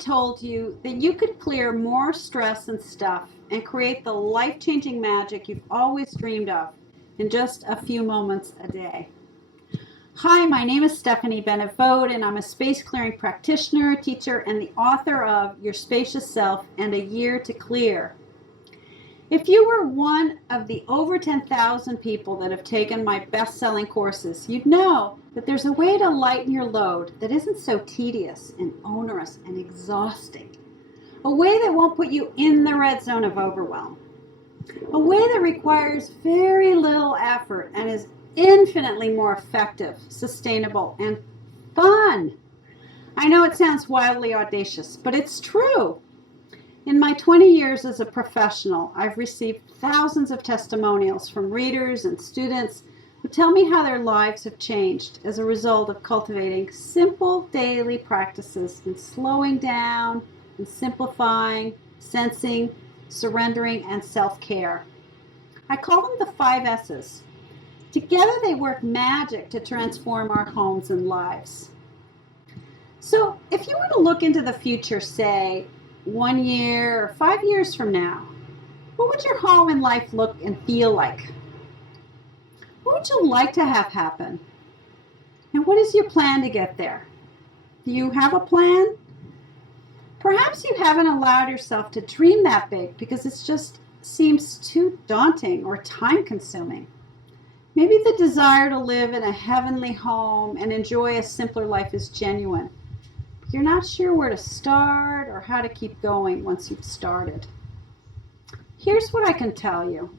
told you that you could clear more stress and stuff and create the life-changing magic you've always dreamed of in just a few moments a day? Hi, my name is Stephanie Benevode, and I'm a space clearing practitioner, teacher, and the author of Your Spacious Self and A Year to Clear. If you were one of the over 10,000 people that have taken my best-selling courses, you'd know that there's a way to lighten your load that isn't so tedious and onerous and exhausting. A way that won't put you in the red zone of overwhelm. A way that requires very little effort and is infinitely more effective, sustainable, and fun. I know it sounds wildly audacious, but it's true. In my 20 years as a professional, I've received thousands of testimonials from readers and students who tell me how their lives have changed as a result of cultivating simple daily practices in slowing down and simplifying, sensing, surrendering, and self-care. I call them the 5 S's. Together they work magic to transform our homes and lives. So if you were to look into the future, say, 1 year or 5 years from now, what would your home and life look and feel like? What would you like to have happen? And what is your plan to get there? Do you have a plan? Perhaps you haven't allowed yourself to dream that big because it just seems too daunting or time-consuming. Maybe the desire to live in a heavenly home and enjoy a simpler life is genuine. You're not sure where to start or how to keep going once you've started. Here's what I can tell you.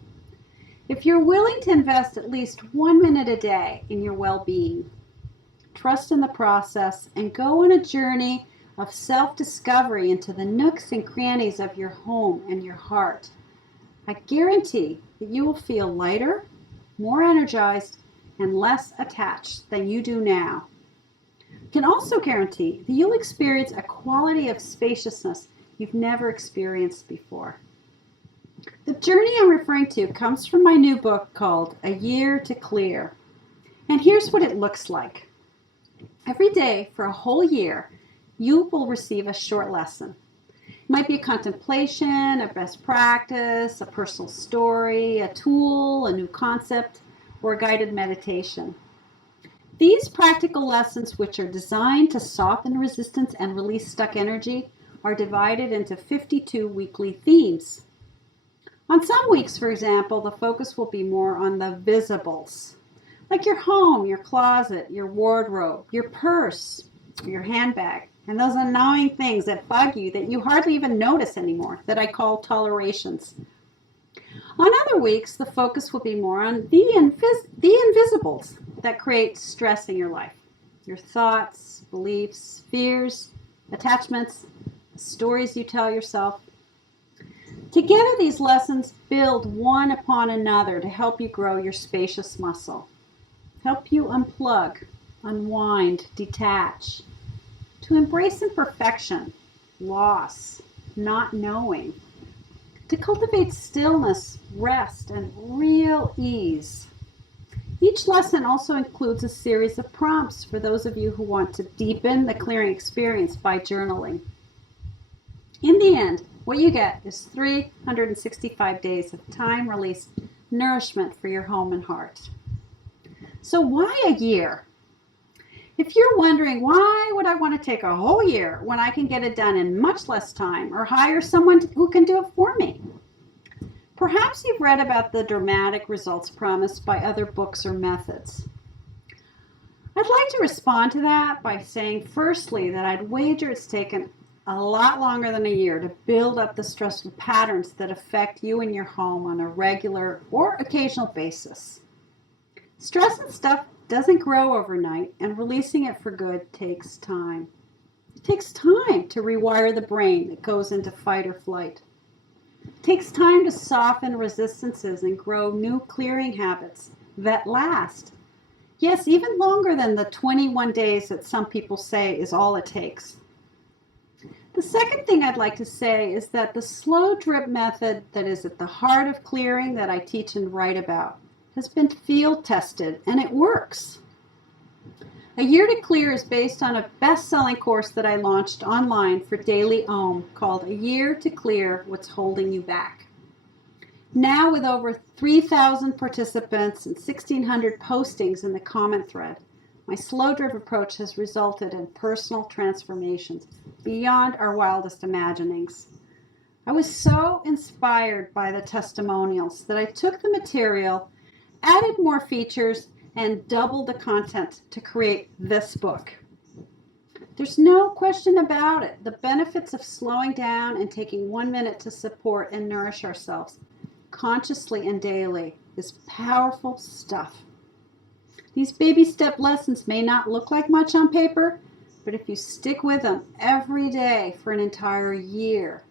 If you're willing to invest at least 1 minute a day in your well-being, trust in the process, and go on a journey of self-discovery into the nooks and crannies of your home and your heart, I guarantee that you will feel lighter, more energized, and less attached than you do now. Can also guarantee that you'll experience a quality of spaciousness you've never experienced before. The journey I'm referring to comes from my new book called A Year to Clear. And here's what it looks like. Every day for a whole year, you will receive a short lesson. It might be a contemplation, a best practice, a personal story, a tool, a new concept, or a guided meditation. These practical lessons, which are designed to soften resistance and release stuck energy, are divided into 52 weekly themes. On some weeks, for example, the focus will be more on the visibles, like your home, your closet, your wardrobe, your purse, your handbag, and those annoying things that bug you that you hardly even notice anymore, that I call tolerations. On other weeks, the focus will be more on the invisibles that create stress in your life. Your thoughts, beliefs, fears, attachments, the stories you tell yourself. Together, these lessons build one upon another to help you grow your spacious muscle. Help you unplug, unwind, detach. To embrace imperfection, loss, not knowing. To cultivate stillness, rest, and real ease. Each lesson also includes a series of prompts for those of you who want to deepen the clearing experience by journaling. In the end, what you get is 365 days of time-released nourishment for your home and heart. So why a year? If you're wondering, why would I want to take a whole year when I can get it done in much less time or hire someone who can do it for me? Perhaps you've read about the dramatic results promised by other books or methods. I'd like to respond to that by saying, firstly, that I'd wager it's taken a lot longer than a year to build up the stressful patterns that affect you and your home on a regular or occasional basis. Stress and stuff doesn't grow overnight, and releasing it for good takes time. It takes time to rewire the brain that goes into fight or flight. It takes time to soften resistances and grow new clearing habits that last. Yes, even longer than the 21 days that some people say is all it takes. The second thing I'd like to say is that the slow drip method that is at the heart of clearing that I teach and write about has been field tested, and it works. A Year to Clear is based on a best-selling course that I launched online for Daily Ohm called A Year to Clear What's Holding You Back. Now with over 3,000 participants and 1,600 postings in the comment thread, my slow drip approach has resulted in personal transformations beyond our wildest imaginings. I was so inspired by the testimonials that I took the material, added more features, and doubled the content to create this book. There's no question about it. The benefits of slowing down and taking 1 minute to support and nourish ourselves consciously and daily is powerful stuff. These baby step lessons may not look like much on paper, but if you stick with them every day for an entire year,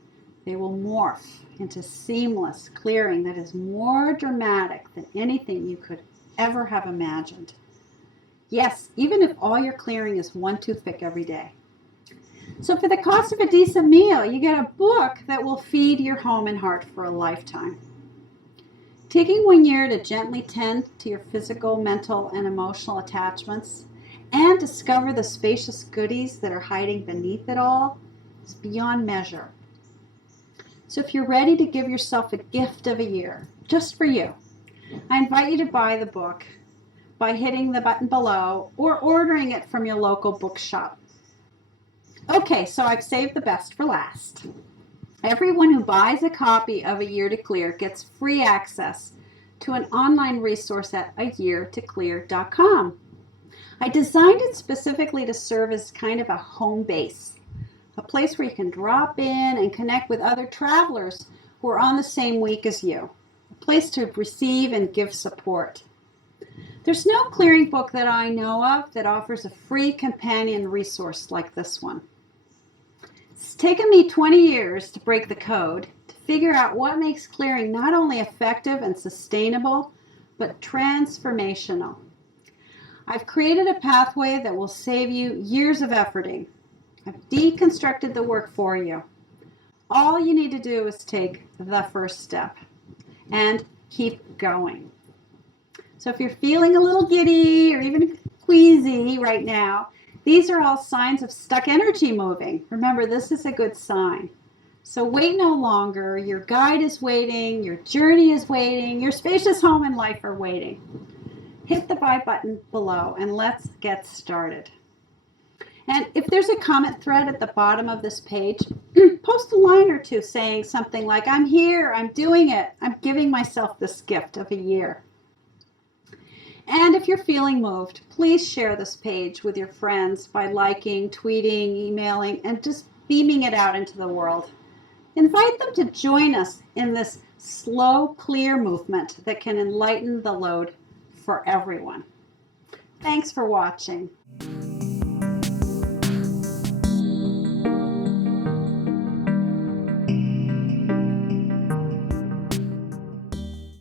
they will morph into seamless clearing that is more dramatic than anything you could ever have imagined. Yes, even if all your clearing is one toothpick every day. So for the cost of a decent meal, you get a book that will feed your home and heart for a lifetime. Taking 1 year to gently tend to your physical, mental, and emotional attachments and discover the spacious goodies that are hiding beneath it all is beyond measure. So if you're ready to give yourself a gift of a year, just for you, I invite you to buy the book by hitting the button below or ordering it from your local bookshop. Okay, so I've saved the best for last. Everyone who buys a copy of A Year to Clear gets free access to an online resource at ayeartoclear.com. I designed it specifically to serve as kind of a home base, a place where you can drop in and connect with other travelers who are on the same week as you, a place to receive and give support. There's no clearing book that I know of that offers a free companion resource like this one. It's taken me 20 years to break the code, to figure out what makes clearing not only effective and sustainable, but transformational. I've created a pathway that will save you years of efforting. I've deconstructed the work for you. All you need to do is take the first step and keep going. So if you're feeling a little giddy or even queasy right now, these are all signs of stuck energy moving. Remember, this is a good sign. So wait no longer. Your guide is waiting. Your journey is waiting. Your spacious home and life are waiting. Hit the buy button below and let's get started. And if there's a comment thread at the bottom of this page, post a line or two saying something like, I'm here, I'm doing it, I'm giving myself this gift of a year. And if you're feeling moved, please share this page with your friends by liking, tweeting, emailing, and just beaming it out into the world. Invite them to join us in this slow, clear movement that can enlighten the load for everyone. Thanks for watching.